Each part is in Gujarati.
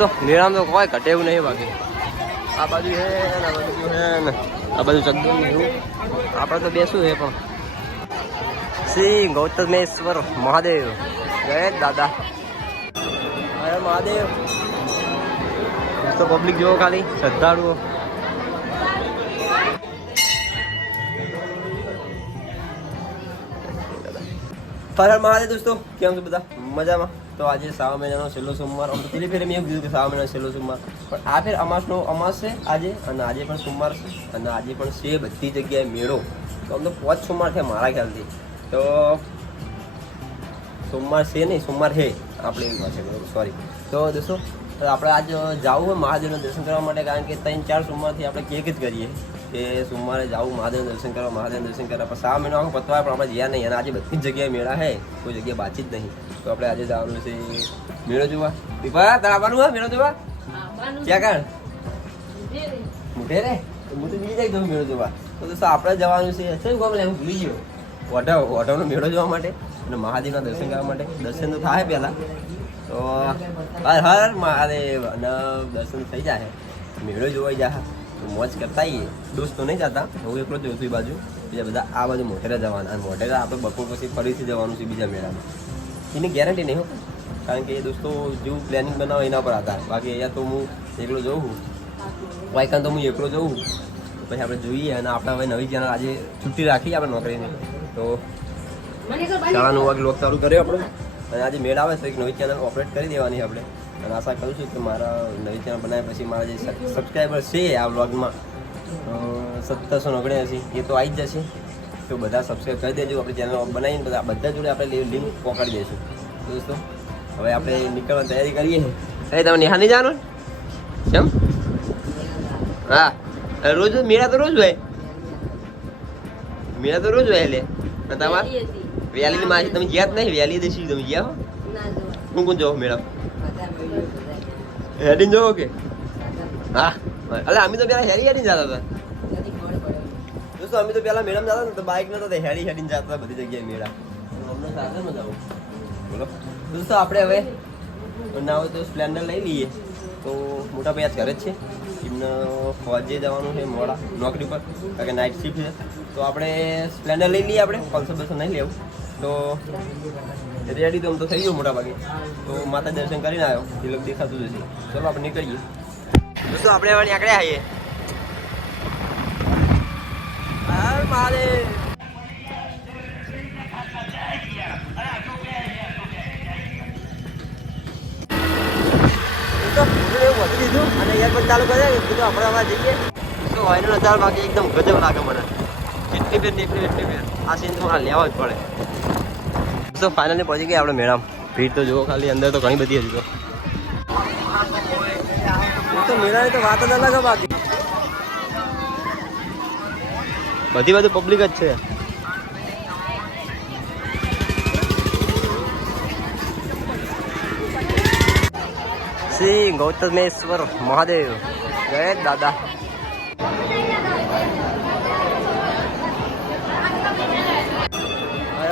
દોસ્તો, નિરામ તો કોઈ ઘટે એવું નહીં બાકી. આ બાજુ હે આ બાજુ હે ને, આ બાજુ જગ્યા એવું. આપણે તો બેસું હે પણ. શ્રી ગૌતમેશ્વર મહાદેવ. જય દાદા. અરે મહાદેવ. તો પબ્લિક જુઓ ખાલી, શ્રદ્ધાળુઓ. હર હર મહાદેવ દોસ્તો, કેમ છો બધા? મજામાં? તો આજે શ્રાવણ મહિનાનો છેલ્લો સોમવાર. આમ તો પેલી ફેર મેં એવું કીધું કે શ્રાવણ મહિનાનો છેલ્લો સોમવાર. પણ આ ફેર અમાસનો અમાસ છે આજે અને આજે પણ સોમવાર છે અને આજે પણ છે બધી જગ્યાએ મેળો. તો આમ તો પાંચ સોમવાર છે મારા ખ્યાલથી. તો સોમવાર છે નહીં, સોમવાર છે આપણે એવી છે, બરોબર સોરી તો દોસ્તો, આપણે આજ જવું હોય મહાદેવના દર્શન કરવા માટે, કારણ કે ત્રણ ચાર સોમવારથી આપણે કેક જ કરીએ કે સોમવારે જવું મહાદેવ દર્શન કરવા, મહાદેવના દર્શન કરવા પણ સા મહિનો આખો પતવા પણ આપણે જ્યાં નહીં. અને આજે બધી જ જગ્યાએ મેળા છે કોઈ જગ્યાએ બાચી જ નહીં. તો આપણે આજે જવાનું છે મેળો જોવા. દીપા તાર આવવાનું હા મેળો જોવા? ક્યાં કાણ? મોઢે રે હું તો બીજી જાય તો મેળો જોવા. તો દોસ્તો આપણે જવાનું છે. છે ગમે હું ભૂલી ગયો. ઓઢવ ઓઢવનો મેળો જોવા માટે અને મહાદેવના દર્શન કરવા માટે. દર્શન તો થાય પહેલાં. તો હર હર મહાદેવ. અને દર્શન થઈ જાય. મેળો જોવાઈ જાય તો મોજ કરતા આવીએ. દોસ્ત તો નહીં જતા. હું એકલો જ જોઉં છું એ બાજુ. બીજા બધા આ બાજુ મોટેરા જવાના. અને મોટેરા આપણે બપોર પછી ફરીથી જવાનું છે બીજા મેળામાં. એની ગેરંટી નહીં હોતી કારણ કે દોસ્તો, જેવું પ્લાનિંગ બનાવો એના પર આધાર. બાકી અહીંયા તો હું એકલો જઉં છું. વાયકાન તો હું એકલો જોઉં પછી આપણે જોઈએ અને આપણે હવે નવી ચેનલ આજે છુટ્ટી રાખી આપણે નોકરીની. તો સાડા નવ વાગે લોક ચાલુ કર્યો આપણે. અને આજે મેળ આવે છે એક નવી ચેનલ ઓપરેટ કરી દેવાની આપણે. અને આશા કરું છું કે મારા નવી ચેનલ બનાવ્યા પછી મારા જે સબસ્ક્રાઈબર છે આ વ્લોગમાં સત્તરસો ઓગણ્યાસી, એ તો આવી જ જશે. તો બધા સબસ્ક્રાઈબ કરી દેજો. આપણી ચેનલ બનાવીને બધા બધા જોડે આપણે લિંક પકડી દઈશું. દોસ્તો હવે આપણે નીકળવાની તૈયારી કરીએ. અરે તમે નિહાલ નહીં જવાનું કેમ? હા. રોજ મેળા તો રોજ હોય. મેળા તો રોજ હોય એટલે. તમાર? વેલી માં તમે ગયા જ નહીં? વેલી દેશી તમે ગયા હો? કોણ કોણ જાઓ મેળા? હેડીને જાઓ કે? હા. અલે અમે તો પેલા હેરી હેડીને જતા હતા. દોસ્તો અમે તો પેલા મેડમ જતા ને, તો બાઇક નતો હેડી હેડીને જતા બધી જગ્યાએ મેળા. અમને સાથે મજા આવું બોલો. દોસ્તો, આપણે હવે ના હોય તો સ્પ્લેન્ડર લઈ લઈએ. તો મોટા ભાઈ આજ ઘરે જ છે. એમને ફોજે જવાનું છે મોડા નોકરી પર, કારણ કે નાઇટ શિફ્ટ છે. તો આપણે સ્પ્લેન્ડર લઈ લઈએ આપણે પાંચસો બસો નહીં લેવું. તો રેડી તો આમ તો થઈ ગયું મોટા ભાગે. તો માતા દર્શન કરીને આવ્યો. તિલક દેખાતું જ હશે ચલો, આપણે નીકળીએ. દોસ્તો, આપણે હવે નીકળ્યા વધી દીધું અને એરપોર્ટ ચાલુ કરે કીધું આપણે જઈએ. તો વાયનો નજારો બાકી એકદમ ગજબ લાગે મને. એટલી ફેર નીકળી એટલી ફેર આ સીન તો મારે લેવા જ પડે. તો ફાઇનલી પહોંચી ગયા આપણે મેળામાં. ભીડ તો જુઓ ખાલી અંદર તો ઘણી બધી હતી તો. તો મેળાની તો વાત જ અલગ બાકી. બધી બધું પબ્લિક જ છે. શ્રી ગૌતમેશ્વર મહાદેવ. જય દાદા.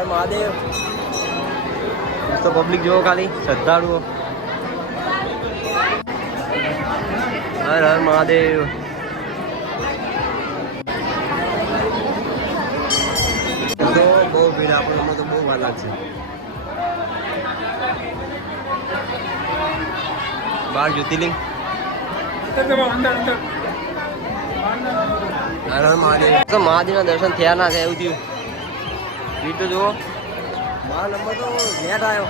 મહાદેવ. તો પબ્લિક જુઓ ખાલી, શ્રદ્ધાળુઓ. હર હર મહાદેવ. વાર લાગશે બાર જ્યોતિર્લિંગ. મહાદેવના દર્શન થયા ના થાય એવું થયું. ભીડ તો જુઓ તો લેટ આવ્યો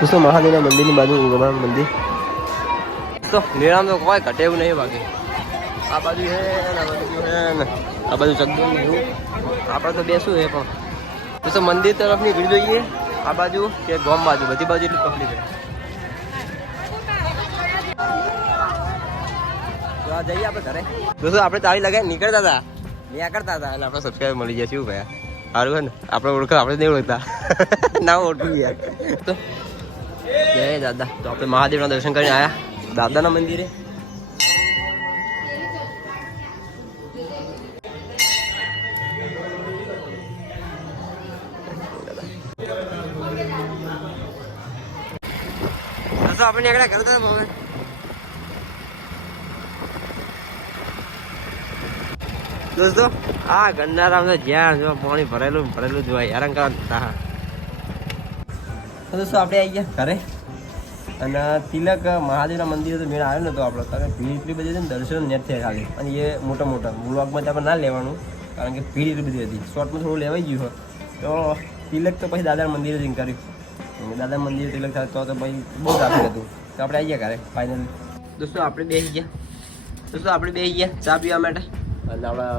દોસ્તો મહાદેવના મંદિરની બાજુ ઉગમાન મંદિર. નિરામ તો કોઈ ઘટે એવું નહીં બાકી. આ બાજુ હે આ બાજુ હે ને આપણે તો બેસું હે પણ. તો તો મંદિર તરફ નીકળી જોઈએ. આ બાજુ કે ગોમ બાજુ? બધી બાજુ એટલી આ જઈએ આપણે ઘરે. દોસ્તો, આપણે ચાવી લગાવી નીકળતા હતા. ન્યા કરતા હતા. એટલે આપણે સબસ્ક્રાઈબ મળી જશે શું ભાઈ? સારું છે ને? આપણે ઓળખો આપણે નહીં ના ઓળખું યાર તો દાદા. તો આપણે મહાદેવના દર્શન કરીને આવ્યા દાદાના મંદિરે. દોસ્તો આપણને આગળ કરતા હવે દોસ્તો, આ ગંદારામ તો જ્યાં જો પાણી ભરેલું ભરેલું જ હોય, હેરાન કરવા તો દોસ્તો, આપણે આવી ગયા ઘરે. અને તિલક મહાદેવના મંદિરે તો મેળ આવ્યો નતો આપણો. કારણ કે ભીડ એટલી બધી હતી ને, દર્શન નેટ થયા ખાલી. અને એ મોટા મોટા બ્લોગમાં આપણે ના લેવાનું, કારણ કે ભીડ એટલી બધી હતી. શોર્ટમાં થોડું લેવાઈ ગયું હોય તો તિલક તો પછી દાદા મંદિરે જઈને કર્યું. દાદા મંદિર તિલક થાય તો તો પછી બહુ ટ્રાફિક હતું. તો આપણે આવી ગયા ઘરે ફાઇનલ દોસ્તો આપણે બેસી ગયા. દોસ્તો આપણે બેસી ગયા ચા પીવા માટે. અને આપણા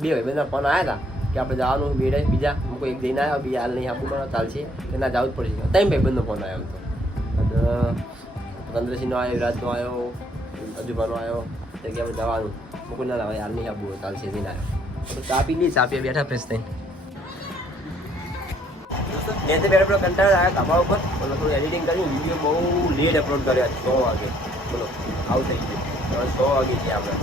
બે ભાઈ બધા ફોન આવ્યા હતા કે આપણે જવાનું બેડે બીજા. હું કોઈ એક જઈને આવ્યો બીજા હાલ નહીં આપવું પણ ચાલશે. કે ના જવું જ પડશે. ત્રણ ભાઈ બંધનો ફોન આવ્યો હતો અને ચંદ્રસિંહનો આવ્યો વિરાજનો આવ્યો અજુભાનો આવ્યો તો કે આપણે જવાનું. કોઈ ના હાલ નહીં આપવું ચાલશે જઈને આવ્યો તો ચા પી લી ચા પીએ બેઠા ફ્રેશ થઈને. નેતે પહેલાં પેલો કંટાળો આવ્યા ધાબા ઉપર. બોલો થોડું એડિટિંગ કરી વીડિયો બહુ લેટ અપલોડ કર્યા. છ વાગે. બોલો આવું થઈ ગયું. છ વાગે છે આપણે.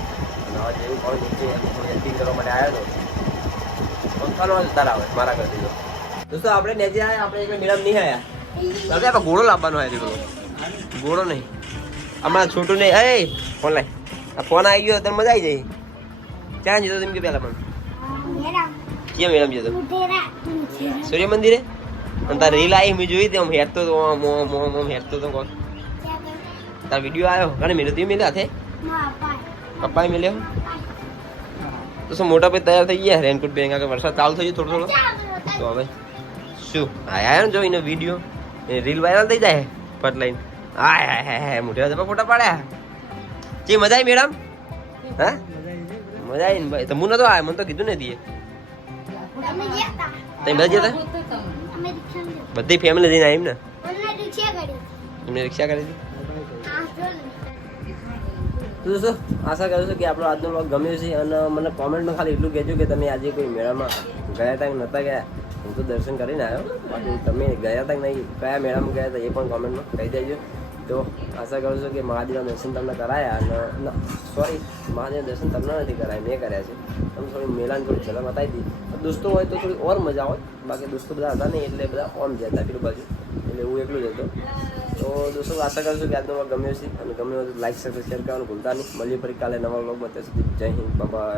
અને જેવું કોઈ નીચે થોડું એડિટિંગ કરવા માટે આવ્યો હતો પંખાનો તાર આવે મારા ઘરથી તો. દોસ્તો આપણે નેજે આવ્યા આપણે એક મેડમ નહીં આવ્યા હવે આપણે ઘોડો લાવવાનો આવ્યો પેલો. ઘોડો નહીં. હમણાં છોટું નહીં એ ફોન લાય. આ ફોન આવી ગયો તને મજા આવી જાય. ક્યાં જતો તેમ કે પહેલા પણ? ક્યાં મેડમ જતો? સૂર્ય મંદિરે અને તાર રીલ આવી મેં જોઈ હતી આમ હેરતો તો આમ આમ આમ આમ હેરતો તો કોણ? તાર વીડિયો આવ્યો? ઘણી મહિને તું મેળ્યા હાથે? પપ્પાએ મિલ્યો તો શું મોટા ભાઈ તૈયાર થઈ ગયા? રેનકોટ પહેરી કે વરસાદ ચાલુ થઈ ગયો થોડો થોડો? તો હવે શું? આયા ને જો એનો વીડિયો એ રીલ વાયરલ થઈ જાય? ફટ લઈને. હા હાય હા હા મોઢે જબા ફોટા પાડ્યા. જે મજા આવી મેડમ? હા? મજા આવી ને ભાઈ. તો હું નતો આવ્યો, મને તો કીધું ને દીએ. તમે બધા જતા બધી ફેમિલી લઈને આવી ને? એમને રિક્ષા કરી હતી તો દોસ્તો આશા કરું છું કે આપણો આજનો બ્લોગ ગમ્યો છે અને મને કોમેન્ટમાં ખાલી એટલું કહેજો કે તમે આજે કોઈ મેળામાં ગયા હતા કે નહોતા ગયા. હું તો દર્શન કરીને આવ્યો. બાકી તમે ગયા હતા કે નહીં કયા મેળામાં ગયા હતા એ પણ કોમેન્ટમાં કહી દેજો. તો આશા કરું છું કે મહાદેવના દર્શન તમને કરાયા અને સોરી મહાદેવના દર્શન તમને નથી કરાયા, મેં કર્યા છે. તમે થોડી મેલાન થોડી ઝલક બતાવી દીધી દોસ્તો હોય તો થોડી ઓર મજા હોય, બાકી દોસ્તો બધા હતા નહીં એટલે બધા ઓમ જતા પેલું બાજુ. એટલે હું એકલું જ હતો. તો દોસ્તો આશા કરું છું કે આજનો ગમ્યો છે અને ગમ્યો લાઈક સબસ્ક્રાઈબ શેર કરવાનું ભૂલતા નહીં. મળીએ ફરી કાલે નવા વ્લોગમાં ત્યાં સુધી જય હિન્દ બાબા